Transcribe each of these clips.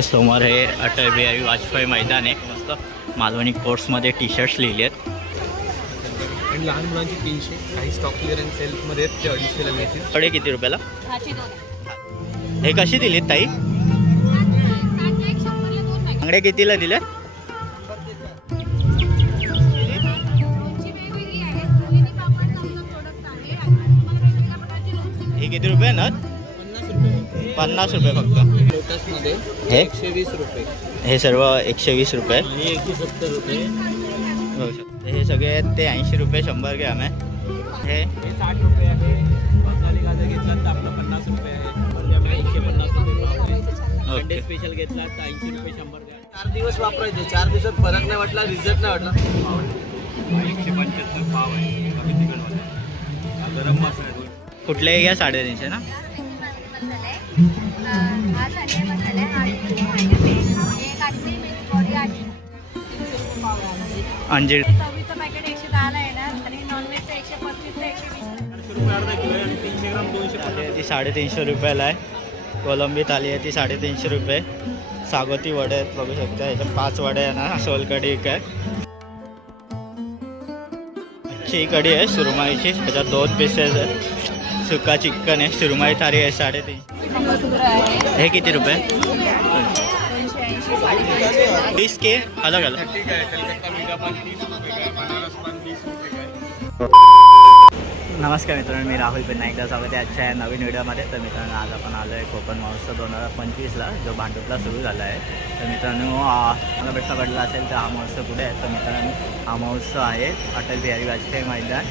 इकडे समोर हे अटल बिहारी वाजपेयी मैदान आहे. मस्त मालवणी कोर्समध्ये टी शर्ट्स लिहिले आहेत. आणि लहान मुलांची तीनशे काही स्टॉक क्लिअरन्स सेल्समध्ये ते अडीचशेला मिळतील. कडे किती रुपयाला? हे कशी दिलीत ताई? साठ एक शंभरला दोन नाही बांगडे कितीला दिले आणि हे किती रुपये ना पन्नास रुपये फक्त. लोटसमध्ये हे? एकशे वीस रुपये. हे सर्व एकशे वीस रुपये. आणि एकशे सत्तर रुपये. बघू शकता हे सगळे आहेत ते ऐंशी रुपये शंभर ग्रॅम आहे. हे? हे साठ रुपये आहे. मसाले गाजर घेतला तर आपलं पन्नास रुपये आहे. त्यामुळे एकशे पन्नास रुपये भाव आहे. ओके. अंडे स्पेशल घेतला तर ऐंशी रुपये शंभर ग्रॅम. चार दिवस वापरायचे. चार दिवसात फरक नाही वाटला रिझल्ट नाही वाटला. एकशे पंच्याहत्तर पाव आहे. कमी गरम मसाला कुठलेही घ्या साडेतीनशे ना. मसाले हा मसाला अंजीर चवीचं पॅकेट एकशे दहाला येणार आणि नॉनव्हेजचं एकशे पस्तीसचं एकशे वीस. रुपये अर्धा किलो आहे आणि तीनशे ग्राम दोनशे थाली आहे ती साडेतीनशे रुपयाला आहे. कोलंबी थाली आहे ती साडेतीनशे रुपये. सागोती वडे आहेत बघू शकता. याच्यात पाच वडे आहे ना सोलकढी एक आहे. ही कढी आहे सुरमईची. त्याच्यात दोन पीसेस आहे सुका चिकन आहे सुरमई थाली आहे आहे हे किती रुपये? तीस के अलग अलग. नमस्कार मित्रांनो मी राहुल पेन्ना एकदा स्वागत आहे आजच्या नवीन व्हिडिओमध्ये. तर मित्रांनो आज आपण आलो आहे कोकण महोत्सव दोन हजार पंचवीसला जो भांडुपला सुरू झाला आहे. तर मित्रांनो मला प्रश्न पडला असेल तर हा महोत्सव कुठे आहे? तर मित्रांनो हा महोत्सव आहे अटल बिहारी वाजपेयी मैदान.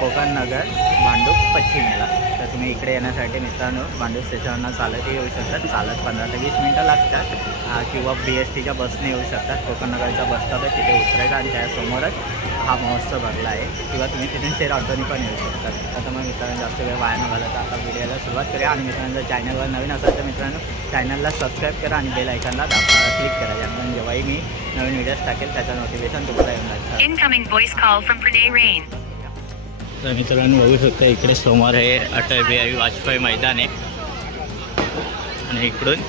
कोकण नगर भांडूप पश्चिमेला तर तुम्ही इकडे येण्यासाठी मित्रांनो भांडूप स्टेशनला चालतही येऊ शकतात. चालत पंधरा ते वीस मिनटं लागतात. किंवा बी एस टीच्या बसने येऊ शकतात. कोकण नगरचा बस स्टॉप आहे. तिथे उतरायचं आणि त्यासमोरच हा महोत्सव भरला आहे. किंवा तुम्ही तिथून शेअर ऑटोनी पण येऊ शकतात. आता मग मित्रांनो जास्त वेळ वाया न घालता आता व्हिडिओला सुरुवात करूया. आणि मित्रांनो जर चॅनलवर नवीन असाल तर मित्रांनो चॅनलला सबस्क्राईब करा आणि बेल आयकनला दाखवा क्लिक करा. ज्यामुळे जेव्हाही मी नवीन व्हिडिओज टाकेल त्याचं नोटिफिकेशन तुम्हाला येऊन जाईल. Incoming voice call from Pranay तर मित्रांनो बघू शकता इकडे समोर हे अटल बिहारी वाजपेयी मैदान आहे. आणि इकडून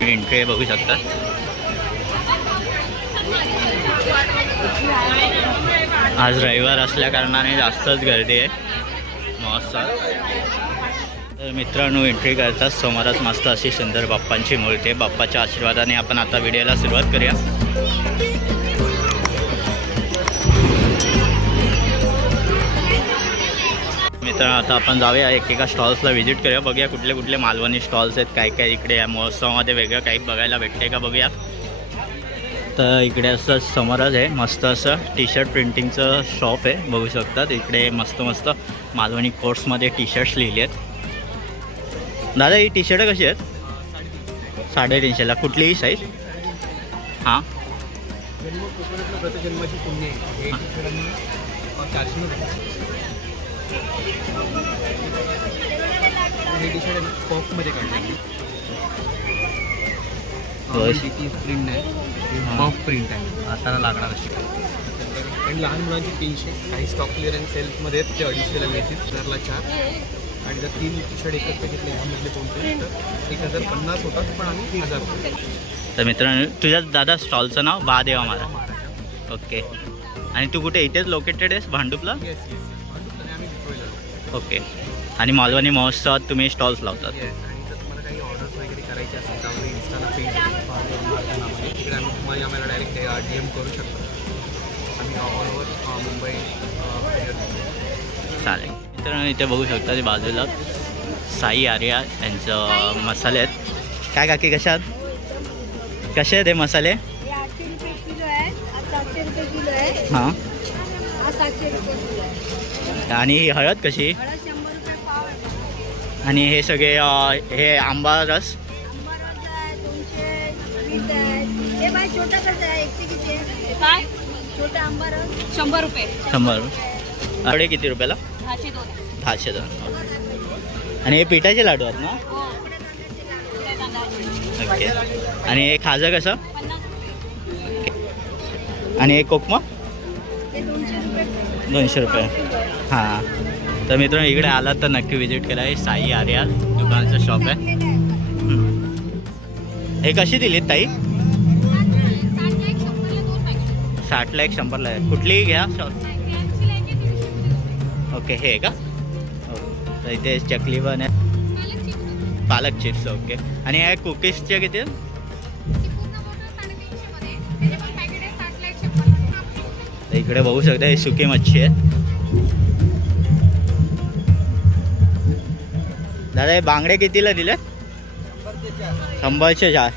एंट्री बघू शकता. आज रविवार असल्या कारणाने जास्तच गर्दी आहे. महोत्सव तर मित्रांनो एंट्री करतात समोरच मस्त अशी सुंदर बाप्पांची मूर्ती आहे. बाप्पाच्या आशीर्वादाने आपण आता व्हिडिओला सुरुवात करूया. मित्रांनो आता आपण जाऊया एकेका स्टॉल्सला व्हिजिट करूया. बघूया कुठले कुठले मालवणी स्टॉल्स आहेत काय काय इकडे या महोत्सवामध्ये वेगळं काही बघायला भेटते का बघूया. तर इकडे असं समोरच आहे मस्त असं टी शर्ट प्रिंटिंगचं शॉप आहे बघू शकतात इकडे मस्त मस्त मालवणी कोर्समध्ये टी शर्ट्स लिहिले आहेत. दादा ही टी शर्ट कशी आहेत? साडेतीनशेला. कुठलीही साईज हां. जन्म कोकणातलं प्रतजन्माची पुण्य आहे. हे टी शर्ट काढले बस. प्रिंट आहे. प्रिंट आहे. लागणार अशी. आणि लहान मुलांची तीनशे काही स्टॉक क्लिअरन्स सेल्समध्ये आहेत ते अडीचशेला मिळतील हजारला चार. आणि जर तीन टी शर्ट एकत्र घेतले ह्यामधले कोणते तर एक हजार पन्नास होतात पण आम्ही हजार रुपये. तर मित्रांनो तुझ्या दादा स्टॉलचं नाव महादेवा महाराज. ओके. आणि तू कुठे इथेच लोकेटेड आहेस भांडुपला? Yes yes okay. आणि मालवणी महोत्सवात तुम्ही स्टॉल्स लावतात. येस आणि जर तुम्हाला काही ऑर्डर्स वगैरे करायचे असेल तर आम्ही इन्स्टाला पेज नावाने तिकडे आम्ही तुम्हाला आम्हाला डायरेक्ट डी एम करू शकतो. आम्ही ऑल ओव्हर मुंबई अ, फिरतो. चालेल. मित्रांनो इथे बघू शकता ते बाजूला साई आर्या यांचं मसाले आहेत. काय काकी कशात? कसे आहेत हे मसाले? हा सातशे रुपये किलो आहे आणि ही हळद कशी? आणि हे सगळे हे आंबा रस? हे शंभर रुपये. शंभर आवडे किती रुपयाला? दहाशे दोन. आणि हे पिठाचे लाडू आहेत ना? हो. ओके. आणि हे खाजं कसं? आणि हे कोकमा? दोनशे रुपये. हां. तर मित्रांनो इकडे आलात तर नक्की विजिट करा. हे साई आर्या दुकानाचं शॉप आहे. हे कशी दिलीत ताई? साठला एक शंभरला आहे. कुठलीही घ्या शॉप ओके हे का? ओके तर इथे चकली पण आहे. पालक चिप्स ओके आणि हे कुकीजचे किती? इकडे बघू शकता ही सुकी मच्छी आहे दादा हे बांगडे कितीला दिले शंभरचे चार.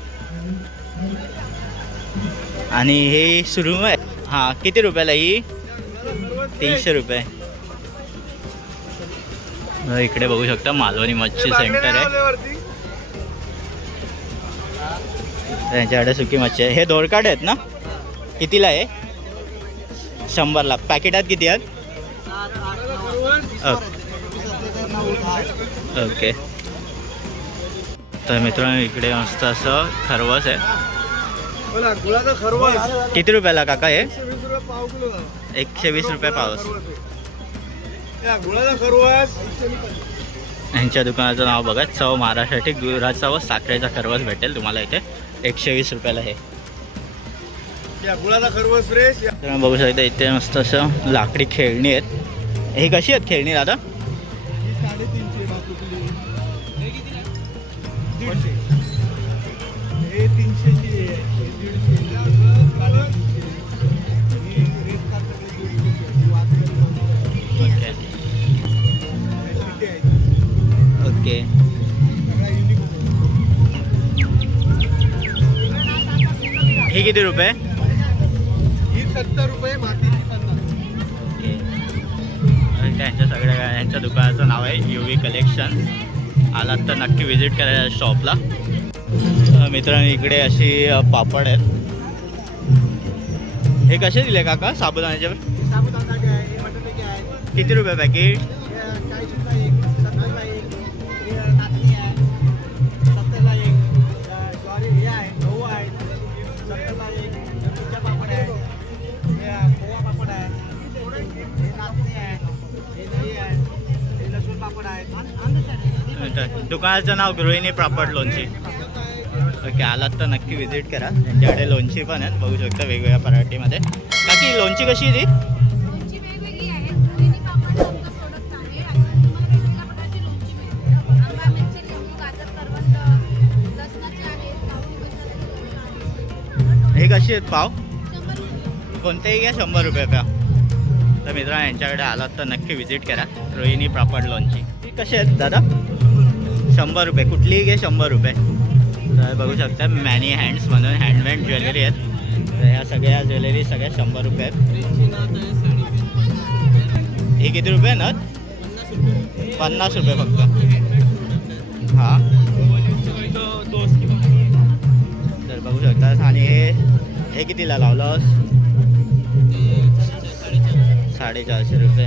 आणि हे सुरू आहे. हां किती रुपयाला ही? तीनशे रुपये. इकडे बघू शकता मालवणी मच्छी सेंटर आहे. त्यांच्याकडे सुकी मच्छी आहे. हे दोरकाड आहेत ना? कितीला आहे? शंभरला. पॅकेटात किती आहेत? ओके. ओके. तर मित्रांनो इकडे मस्त असं खरवस आहे. बोला गुळाचा खरवस. किती रुपयाला काका हे? एकशे वीस रुपये पावस गुळाचा यांच्या दुकानाचं नाव बघा चव महाराष्ट्रासाठी गुराचा व साखरेचा खरवस भेटेल तुम्हाला इथे. एकशे वीस रुपयाला हे. तर बघू शकता इथे मस्त असं लाकडी खेळणी आहेत. हे कशी आहेत खेळणी दादा? ही हे हे हे ही ही ओके. हे हे किती रुपये? सत्तर रुपये मातीची आणि त्यांच्या सगळ्या यांच्या दुकानाचं नाव आहे यू व्ही कलेक्शन आलात तर नक्की व्हिजिट करा शॉपला तर मित्रांनो इकडे अशी पापड आहेत. हे कसे दिले काका? साबुदाण्याचे किती रुपये पॅकेट दुकानाचं नाव गृहिणी पापड लोणची. ओके आलात तर नक्की व्हिजिट करा. त्यांच्याकडे लोणची पण आहेत. बघू शकता वेगवेगळ्या पराठीमध्ये बाकी लोणची कशी आहे ती. हे कशी आहेत पाव. कोणतेही घ्या शंभर रुपये प्या. तर मित्रांनो यांच्याकडे आलात तर नक्की व्हिजिट करा. रोहिणी लोणची. ती कशी आहेत दादा? शंभर रुपये कुठलीही घे शंभर रुपये. तर बघू शकता मॅनी हँड्स म्हणून हँडमेड ज्वेलरी आहेत. तर ह्या सगळ्या ज्वेलरी सगळ्या शंभर रुपये आहेत. हे किती रुपये ना पन्नास रुपये फक्त. हां. तर बघू शकता आणि हे हे कितीला लावलं? साडेचारशे रुपये.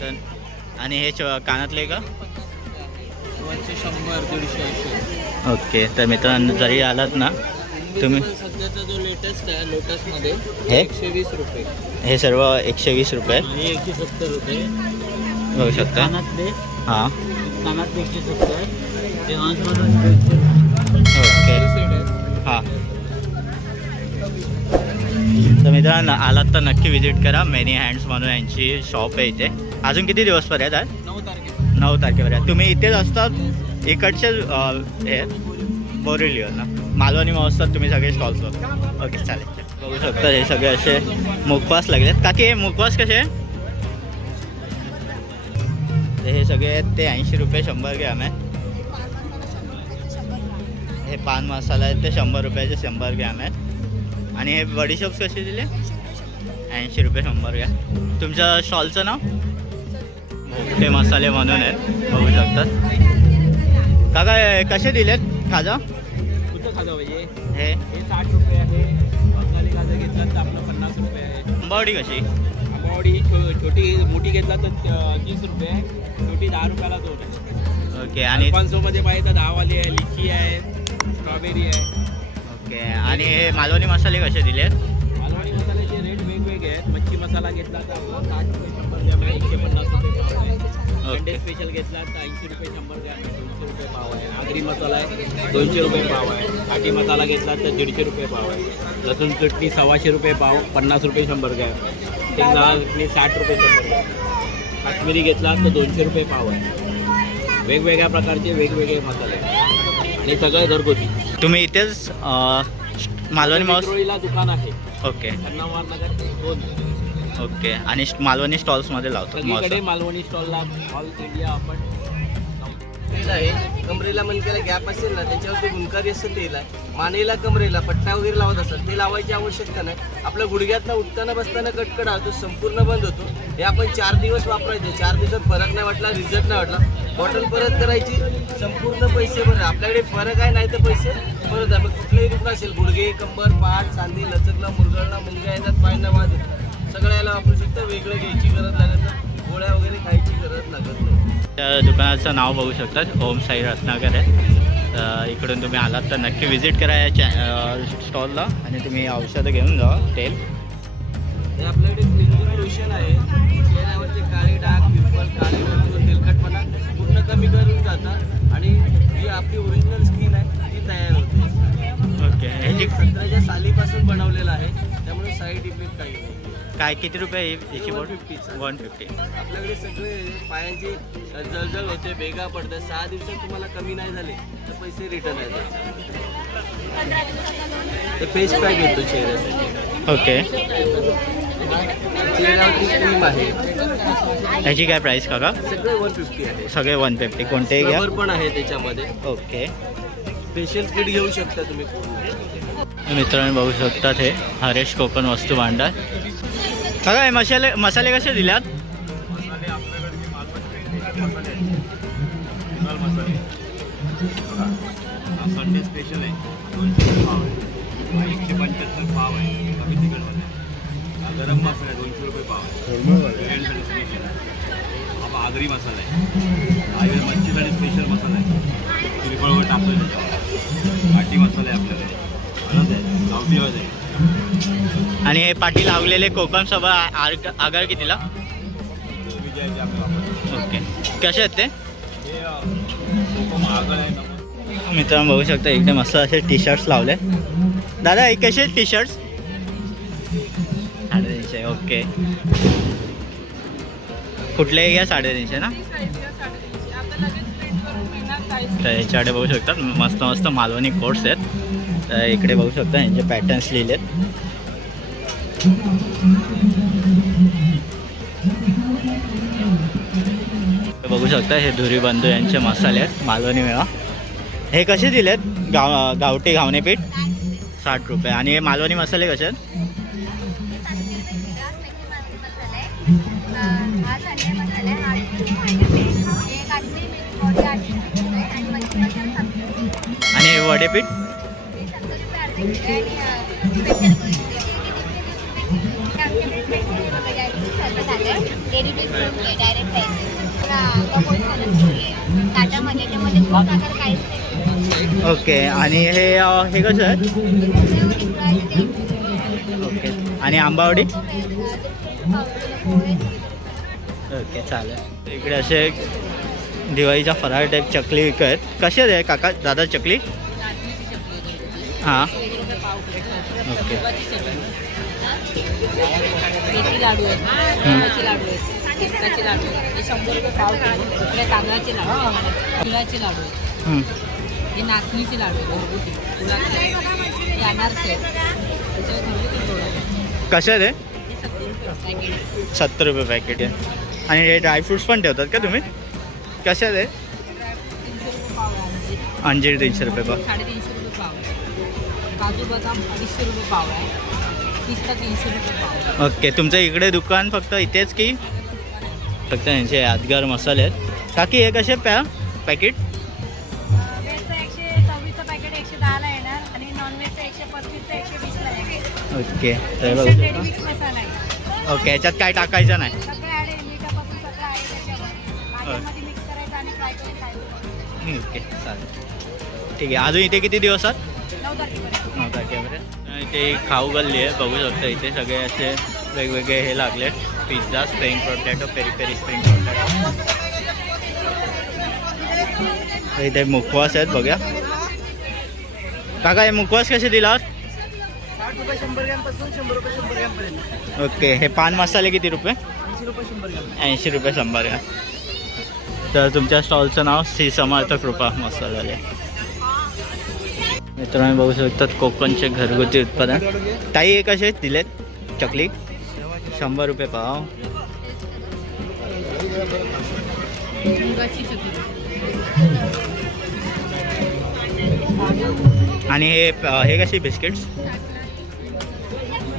तर आणि हे च- कानातले का शंभर दीडशे ऐंशी ओके तर मित्रांनो जरी आलात ना तुम्ही सध्याचा जो लेटेस्ट आहे लोटसमध्ये हे? एकशे वीस रुपये. हे सर्व एकशे वीस रुपये? आणि एकशे सत्तर रुपये. बघू शकता. कानातले हां. कानातले एकशे सत्तर ते ओके. हां. तर मित्रांनो आलात तर नक्की व्हिजिट करा. मेनी हँड्स म्हणून यांची शॉप आहे इथे. अजून किती दिवसपर्यंत आहे? नऊ तारखेपर्यंत. तुम्ही इथेच असतात इकडचेच अं, बोरिवलीवर ना मालवणी महोत्सव तुम्ही सगळे स्टॉल्स ओके चालेल. बघू शकता हे सगळे असे मुखवास लागलेत. काकी हे मुखवास कसे? हे सगळे आहेत ते ऐंशी रुपये शंभर ग्रॅम आहे. हे पान मसाला आहेत ते शंभर रुपयाचे शंभर ग्रॅम आहेत आणि हे बडीशॉप्स कसे दिले? ऐंशी रुपये शंभर ग्रॅम. तुमच्या स्टॉलचं नाव? मोठे मसाले म्हणून आहेत बघू शकतात. काका कसे दिलेत खाजा? कुठं खाजा पाहिजे? हे. साठ रुपये आहे. बंगाली गाजर घेतला तर आपलं पन्नास रुपये आहे. आंबावडी कशी? आंबावडी छोटी मोठी घेतला तर त- तीस रुपये छोटी दहा रुपयाला दोन आहे. ओके आणि पाचशोमध्ये पाहिजे तर दहावाली आहे लिची आहे स्ट्रॉबेरी आहे. ओके आणि हे मालवणी मसाले कसे दिलेत? मालवणी मसाल्याचे रेट वेगवेगळे आहेत. मच्छी मसाला घेतला तर आपला साठ रुपये शंभर ग्रॅम आहे एकशे पन्नास रुपये पाव आहे. ओके. अंडे स्पेशल घेतला तर ऐंशी रुपये शंभर ग्रॅम आहे दोनशे रुपये पाव आहे. आगरी मसाला आहे दोनशे रुपये पाव आहे. काठी मसाला घेतला तर दीडशे रुपये पाव आहे. लसूण चटणी सव्वाशे रुपये पाव पन्नास रुपये शंभर ग्रॅम. शेंगदाणा चटणी साठ रुपये शंभर ग्रॅम. काश्मीरी घेतला तर दोनशे रुपये पाव आहे. वेगवेगळ्या प्रकारचे वेगवेगळे मसाले. आणि सगळं घरगुती. तुम्ही इथेच मालवणी विक्रोळीला दुकान आहे. ओके. कन्नावार नगर दोन. ओके. आणि मालवणी स्टॉल्समध्ये लावतो. सगळीकडे मालवणी स्टॉलला ऑल इंडिया आपण तेल आहे. कमरेला गॅप असेल ना त्याच्यावर ते गुणकारी असं तेल आहे मानेला कमरेला पट्टा वगैरे लावत असतात ते लावायची आवश्यकता नाही. आपल्या गुडघ्यातनं उठताना बसताना कटकट तो संपूर्ण बंद होतो. हे आपण चार दिवस वापरायचे. चार दिवसात फरक नाही वाटला रिझल्ट नाही वाटला. बॉटल परत करायची संपूर्ण पैसे भरत आपल्याकडे फरक आहे नाही तर पैसे परत आहे. मग कुठलंही दुखणं असेल गुडघे कंबर पाठ सांधे लचकला मुरगळणं मुंग्या येतात पायांना वाद येतात. सगळ्या याला वापरू शकतो वेगळं घ्यायची गरज लागत नाही. गोळ्या वगैरे खायची गरज लागत नाही. त्या दुकानाचं नाव बघू शकतात. ओम साई रत्नाकर आहे. तर इकडून तुम्ही आलात तर नक्की व्हिजिट करा या चॅ स्टॉलला आणि तुम्ही औषधं घेऊन जा तेल. हे आपल्याकडे क्लिंजिंग लोशन आहे. चेहऱ्यावरचे काळे डाग पिंपल काळे तेलकटपणा पूर्ण कमी करून जातात आणि जी आपली ओरिजिनल स्किन आहे ती तयार होते. ओके. हे संत्र्याच्या सालीपासून बनवलेलं आहे त्यामुळे साईड इफेक्ट काही नाही. काय किती रुपये आहे याची बोट 150 चा. वन फिफ्टी आपल्याकडे सगळे पायांची जळजळ होते भेगा पडतात. सहा दिवसात तुम्हाला कमी नाही झाले तर पैसे रिटर्न आहेत. ते फेस पॅक येतो चेहऱ्यासाठी. ओके चेहऱ्यावरती क्रीम आहे. ह्याची काय प्राईस काका? सगळे वन फिफ्टी आहे सगळे वन फिफ्टी कोणतेही घ्या. पण आहे त्याच्यामध्ये. ओके स्पेशल किट घेऊ शकता तुम्ही मित्रांनो बघू शकतात हे. हरेश कोकण वस्तू भांडार. काय मसाले मसाले कसे दिल्यात? संडे स्पेशल आहे दोनशे पाव आहे एकशे पंच्याहत्तर पाव आहे कमी तिकडमध्ये गरम मसाला आहे दोनशे रुपये पाव आहे स्पेशल आहे हा आगरी मसाला आहे हा मच्छीसाठी स्पेशल मसाला आहे तिरपळ वगैरे टाकतो त्याच्यावर काठी मसाला आहे आपल्याकडे हळद आहे गावठी हळद आहे आणि हे पाठी लावलेले कोकण सभा आर- आगार कितीला? ओके. कसे आहेत ते? मित्रांनो बघू शकता इकडे मस्त असे टी शर्ट्स लावले. दादा हे कसे टी शर्ट्स साडेतीनशे ओके. कुठलेही घ्या साडेतीनशे ना? तर याच्याकडे बघू शकता मस्त मस्त मालवणी कोट्स आहेत. तर इकडे बघू शकता यांचे पॅटर्न्स लिहिलेत. हे बघू शकता हे धुरी बंधू यांचे मसाले आहेत मालवणी मेवा. हे कसे दिलेत? गाव गावठी घावणे पीठ साठ रुपये. आणि हे मालवणी मसाले कसे आहेत? आणि वडेपीठ? ओके आणि हे हे कसं आहे? ओके आणि आंबावडी? ओके चालेल. इकडे असे दिवाळीचा फराळ टाईप चकली विकत. कसे आहे काका दादा चकली? हां. ओके. मेथी लाडू आहेत. रव्याचे लाडू आहेत. तिखटाचे लाडू आहेत. हे शंभर रुपये पाव किलो इकडे तांदळाचे लाडू आहेत. तिळाचे लाडू आहेत. हं. हे नाचणीचे लाडू आहेत. घरगुती. गुळाचे हे अनारसे आहेत. त्याच्यावर घरगुती प्रोडक्ट कसे आहे हे? सत्तर रुपये पॅकेट आहे सत्तर रुपये पॅकेट आहे. आणि हे ड्रायफ्रुट्स पण ठेवतात का तुम्ही? आहे आहे अंजीर अंजीर तीनशे रुपये पाव. काजू बदाम अडीचशे रुपये पाव आहे. पिस्ता तीनशे रुपये पाव ओके तुमचं इकडे दुकान फक्त इथेच की? फक्त यांचे यादगार मसाले आहेत. काकी हे कसे प्या पॅकेट ओके तर बघू रेडी शकता. मिक्स मसाला आहे. ओके याच्यात काय टाकायचं नाही? सगळं ॲड आहे मिठापासून सगळं आहे त्याच्यावर. भाज्यांमध्ये मिक्स करायचं आणि फ्राय करून खायचं. ओके चालेल. ठीक आहे अजून इथे किती दिवस आहात नऊ तारखेपर्यंत इथे खाऊ गल्ली आहे बघू शकता इथे सगळे असे वेगवेगळे हे लागले pizza spring potato peri peri spring potato इथे मुखवास आहेत बघूया. काका हे मुखवास कसे दिलात? ग्रॅमपर्यंत. ओके हे पान मसाले किती रुपये? ऐंशी रुपये शंभर ग्रॅम. तर तुमच्या स्टॉलचं नाव श्री समर्थ कृपा मसाले मित्रांनो बघू शकतात कोकणचे घरगुती उत्पादन. ताई हे कसे दिलेत चकली शंभर रुपये पाव. आणि हे हे कसे बिस्किट्स?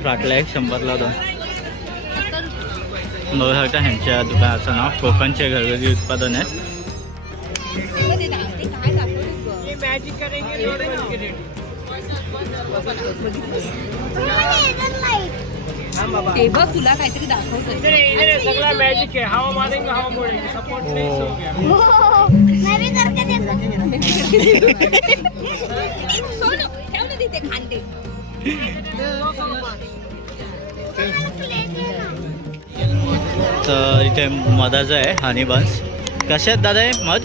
राटला एक शंभरला दोन. बघू शकता ह्यांच्या दुकानाचं नाव. कोकणचे घरगुती उत्पादन आहे दाखवलं गं? ते बघ तुला काहीतरी दाखवत तिथे खांदे. तर इथे मधाचं आहे हनी बन्स कसे आहेत दादा हे? मध?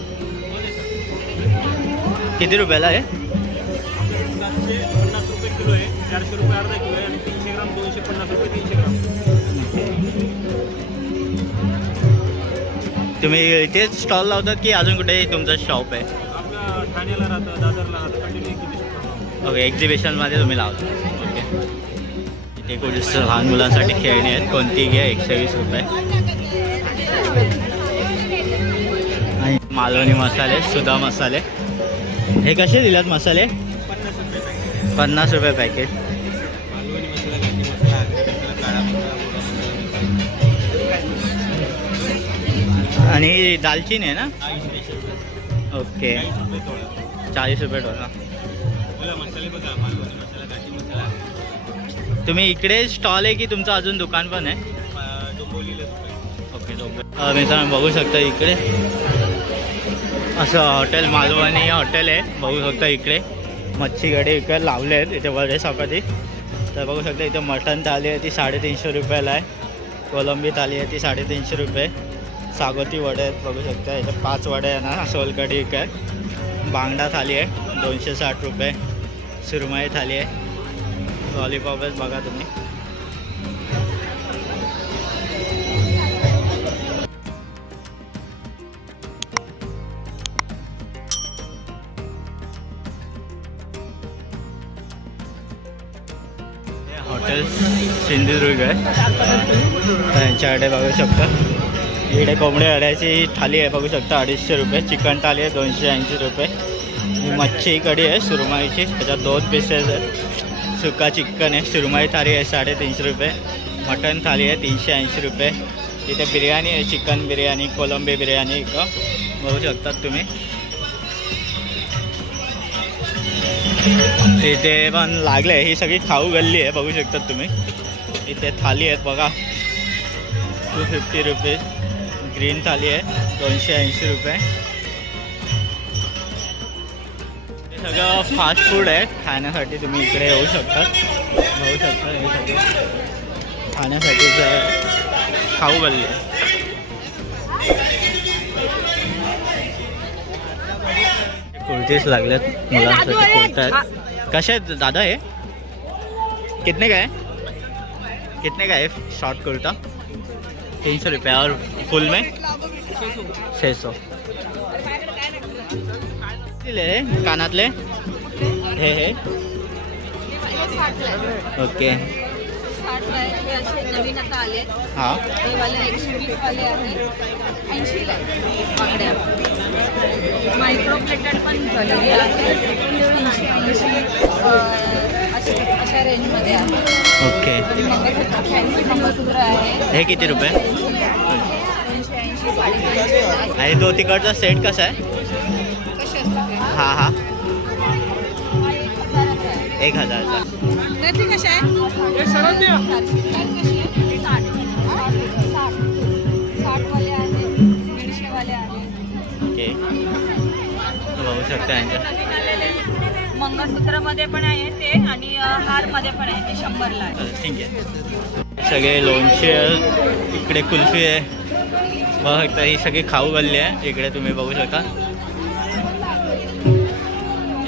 किती रुपयाला आहे? सातशे पन्नास रुपये किलो आहे. चारशे रुपये अर्धा किलो आहे आणि तीनशे ग्राम दोनशे पन्नास रुपये तीनशे ग्राम. तुम्ही इथेच स्टॉल लावतात की अजून कुठे तुमचं शॉप आहे? आपल्या ठाण्याला राहतं दादरला राहतं कंटिन्यू किती ओके एक्झिबिशनमध्ये तुम्ही लावता. ओके इथे कुठे लहान मुलांसाठी खेळणी आहेत. कोणती घ्या? एकशे वीस रुपये. आणि मालवणी मसाले सुधा मसाले. हे कसे दिलात मसाले? पन्नास रुपये पॅकेट पन्नास रुपये पॅकेट मालवणी मसाला गाठी मसाला आगरी मसाला काळा मसाला गोडा मसाला आणि दालचिनी आहे ना? ओके. चाळीस रुपये टोला बोला मसाले बघा मालवणी मसाला गाठी मसाला तुम्ही इकडे स्टॉल आहे की तुमचं अजून दुकान पण आहे? ओके मित्रांनो बघू शकता इकडे. असं हॉटेल मालवणी हॉटेल आहे. बघू शकता इकडे. मच्छीगडे इकडे लावले आहेत. इथे वडे चपाती तर बघू शकता इथे मटण थाली आहे ती साडेतीनशे रुपयाला आहे. कोलंबी थाली आहे ती साडेतीनशे रुपये. सागोती वडे आहेत बघू शकता. इथे पाच वडे आहे ना सोलकडी इकडे बांगडा थाली आहे दोनशे साठ रुपये. सुरमई थाली आहे. लॉलीपॉप आहेत बघा तुम्ही. सिंधुदुर्ग आहे. त्यांच्याकडे बघू शकता. इकडे कोंबडी अड्याची थाली आहे बघू शकता अडीचशे रुपये. चिकन थाली आहे दोनशे ऐंशी रुपये. मच्छी कढी आहे सुरमईची. त्याच्यात दोन पीसेस आहे सुका चिकन आहे सुरमई थाली आहे साडेतीनशे रुपये. मटन थाली आहे तीनशे ऐंशी रुपये. इथे बिर्याणी आहे चिकन बिर्याणी कोलंबी बिर्याणी इकं बघू शकतात तुम्ही. इथे पण लागले ही सगळी खाऊ गल्ली आहे बघू शकतात तुम्ही. इथे थाली आहेत बघा. Two fifty rupees green thali आहे. दोनशे ऐंशी रुपये. हे सगळं फास्ट फ़ूड आहे. खाण्यासाठी तुम्ही इकडे येऊ शकता. बघू शकता, हे खाण्यासाठीच आहे, खाऊ आहे. कुर्तीस लागल्यात मुलांसाठी कुर्ता आहेत. आहेत दादा हे? कितने का है कितने का है शॉर्ट कुर्ता? तीन सौ रुपये और फुल में? छः सौ। ले कानातले हे हे ओके नवीन आता आले हां। वाले एकशे वीस वाले आहे ऐंशीला बांगड्या मायक्रो प्लेटेड पण झालेली आहे अशा रेंजमध्ये आहे ओके है कि रुपये अरे दो तिकट तिकडचा सेट कसा है। हाँ हाँ। एक हज़ार हजारचा ओके बघू तो शकता यांच्या मंगळसूत्रामध्ये पण आहे ते आणि हारमध्ये पण आहे ते शंभरला आहे. ठीक आहे. सगळे लोणचे इकडे कुल्फी आहे. बघा तर ही सगळी खाऊ गल्ली आहे. इकडे तुम्ही बघू शकता.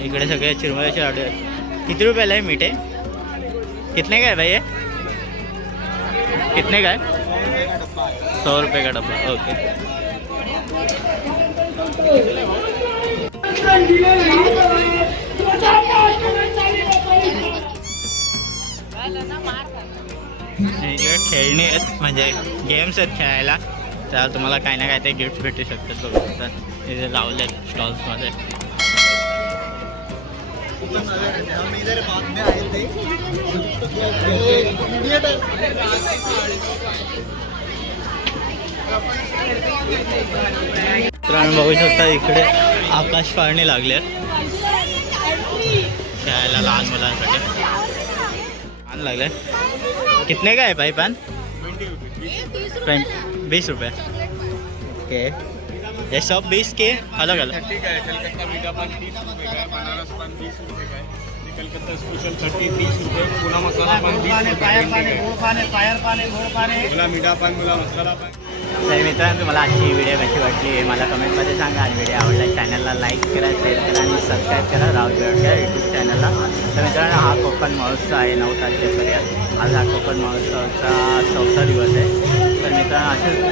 इकडे सगळे चिरमुऱ्याचे ऑर्डर आहेत. किती रुपयाला आहे मीठ आहे? कितने काय भाई कितने काय सौ रुपये का डब्बा? ओके. इकडे खेळणी आहेत म्हणजे गेम्स आहेत खेळायला. तर तुम्हाला काही ना काही ते गिफ्ट भेटू शकतात बघू शकता इथे लावले आहेत स्टॉल्समध्ये तर आम्ही बघू शकता इकडे आकाश फाळणी लागले आहेत खेळायला लहान मुलांसाठी छान लागले कितने का है भाई पान ट्वें- बीस रुपये ओके ये सब बीस के अलग अलग ठीक आहे कलकत्ता मीठा पान तीस रुपये का आहे बनारस पान तीस रुपये का आहे आणि कलकत्ता स्पेशल थर्टी तीस रुपये पुन्हा मसाला पान वीस रुपये मुला मीठा पान मुला मसाला पान तर मित्रांनो तुम्हाला आजची व्हिडिओ कशी वाटली हे मला कमेंटमध्ये सांगा. आणि व्हिडिओ आवडला चॅनलला लाईक करा शेअर करा आणि सबस्क्राईब करा. राहुल बेडकर यूट्यूब चॅनलला तर मित्रांनो हा कोकण महोत्सव आहे नऊ तारखेपर्यंत. आज हा कोकण महोत्सवाचा चौथा दिवस आहे. तर मित्रांनो असेच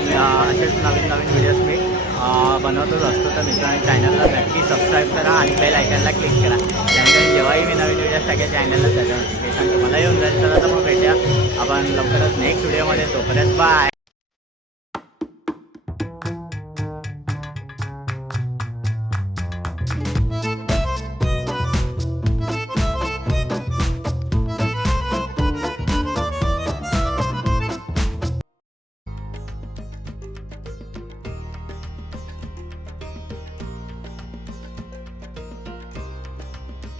असेच नवीन नवीन व्हिडिओज मी बनवतच असतो. तर मित्रांनो चॅनलला नक्की सबस्क्राईब करा आणि बेल आयकनला क्लिक करा. त्यानंतर जेव्हाही मी नवीन व्हिडिओ सगळ्या चॅनलला त्याचं नोटिफिकेशन तुम्हाला येऊन जाईल. चला तर मग भेटूया. आपण लवकरच नेक्स्ट व्हिडिओमध्ये तोपर्यंत बाय